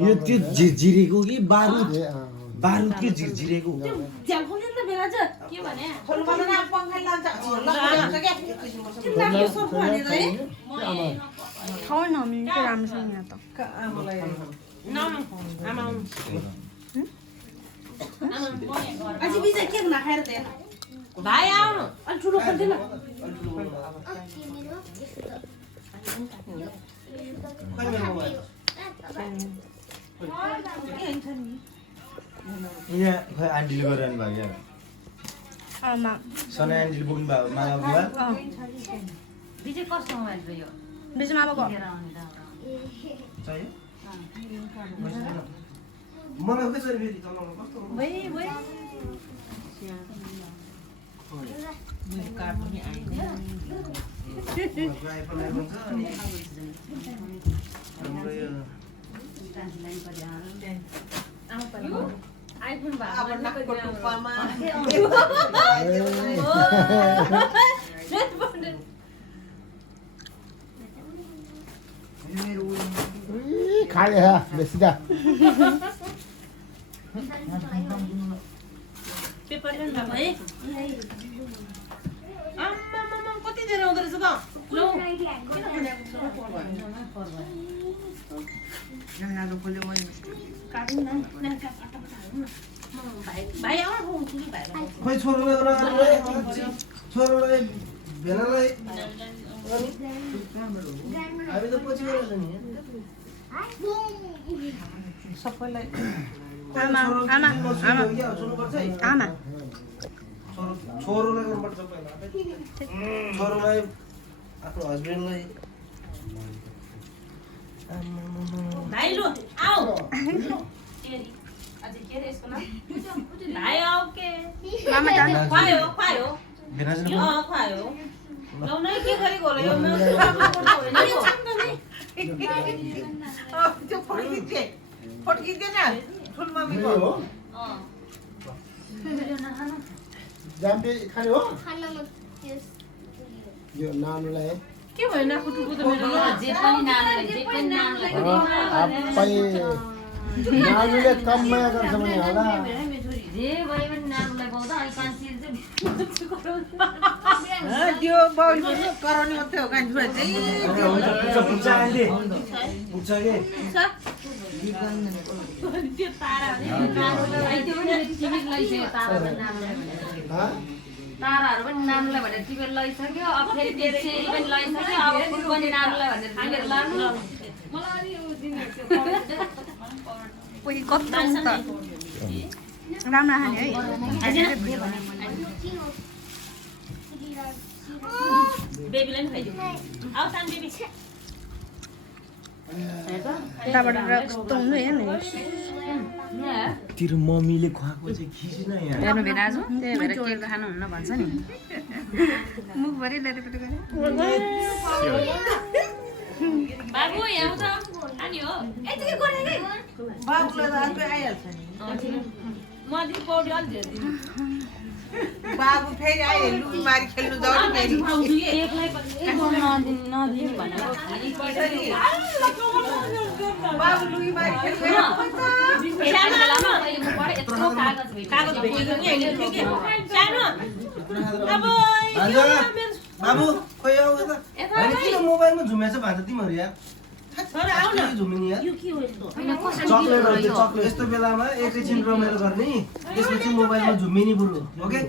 यो त्यो झिरझिरेको कि बारुद के झिरझिरेको खाऊ न मिल्छ राम्रोसँग यहाँ त भाइ आउनु अलि ठुलो खोल्दैन यहाँ खै आन्टीले गरिरहनु भएको आमा सना आन्टीले बोक्नु भएको मामा बुवा विजय कस्तो मोबाइल भयो बिचमा अब चाहियो मलाई कसरी फेरि चलाउनु कस्तो कार्ड पनि आइफोन खाले बेसी दा पेपर ल्याउनु भएको है आम्मामा कति धेरै आउँदो रहेछ त लौ भाइ आउनु खोइ छोरोलाई भेनालाई हामी त पछि गएर नि सबैलाई आमा आमा आमा आमा छोरोलाई गर्नुपर्छ पहिला छोरोलाई आफ्नो हस्बेन्डलाई भाइ लु आऊ अझै के रे यसको नाम भाइ आऊ के मामा जानु खुवायो भेनाजले खुवायो लौ नै के गरेको होला यो मेरो त्यो फड्किँदै न ठुल मम्मीको जाम्पे खाने हो यो नानुलाई के भयो नाकुटुको त मेरो जे पनि नानुलाई आप्पै नानुले कम माया गर्छ भने होला जे भयो पनि नानुलाई पाउँदा अनि कान्छी त्यो बाउले कराउने मात्रै हो कान्छी छोरा चाहिँ पुग्छ आन्टी पुग्छ के त्यो तारा नानुलाई त्यो पनि टिकट लैसक्यो ताराहरू पनि नानुलाई भनेर टिकट लैसक्यो अब फेरि पछि पनि लैसक्यो अब फुल पनि नानुलाई भनेर टिकट लानु मलाई कोही कस्तो हुन्छ राम्रो खाने है बेबीलाई पनि खाइदिउ आऊ सान बेबी यताबाट कस्तो हुनु हेर्नु तेरो मम्मीले खुवाएको चाहिँ खिच्न यहाँ हेर्नु भेना आज त्यही भएर के खानुहुन्न भन्छ नि मुखभरि धेरै बाबु यहाँ आउँछ अनि हो यतिकै गर्ने के बाबुलाई त आफै आइहाल्छ नि म अलिक पौडी अलि धेरै बाबु फेरि आए लुकीमारी खेल्नु जाऊ फेरि बाबु लुकीमारी खेल्नु बाबु खोइ आऊ यता हैन किन मोबाइलमा झुमेछ भन्छ तिमीहरु यार झुमिनी यार चक्लेट यस्तो बेलामा एकैछिन रमाइलो गर्ने त्यसपछि मोबाइलमा झुमिनी बरु ओके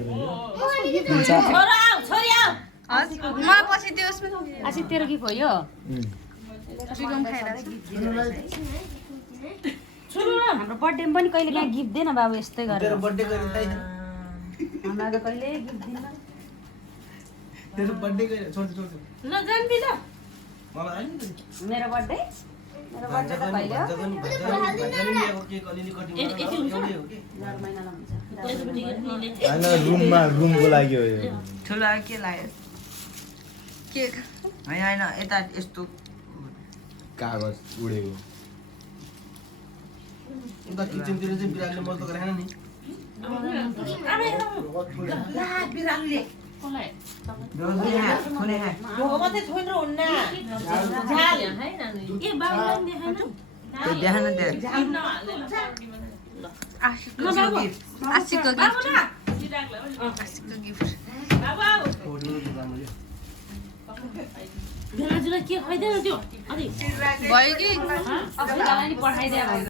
म पछि त्यो उसमा आछि तेरो के भयो चिकन खाइरहेको छु हाम्रो बर्थडेमा पनि कहिले काहीँ गिफ्ट दे न बाबु यस्तै गरेर तेरो बर्थडे गरे ताइ हामीलाई त कहिले गिफ्ट दिन तेरो बर्थडे गरे छोड ल जान्बी ल मलाई आइन मेरो बर्थडे त कहिले हो हैन रुमको लागि हो यो ठुलो के लाग्यो के होइन यता यस्तो कागज उडेको उता किचनतिर चाहिँ बिरालोले मल त गरेन नि बिरालोले ढोको मात्रै छोइन र हुन्न आशिकको गिफ्ट के खुवाइदैन त्यो भयो कि पठाइदियो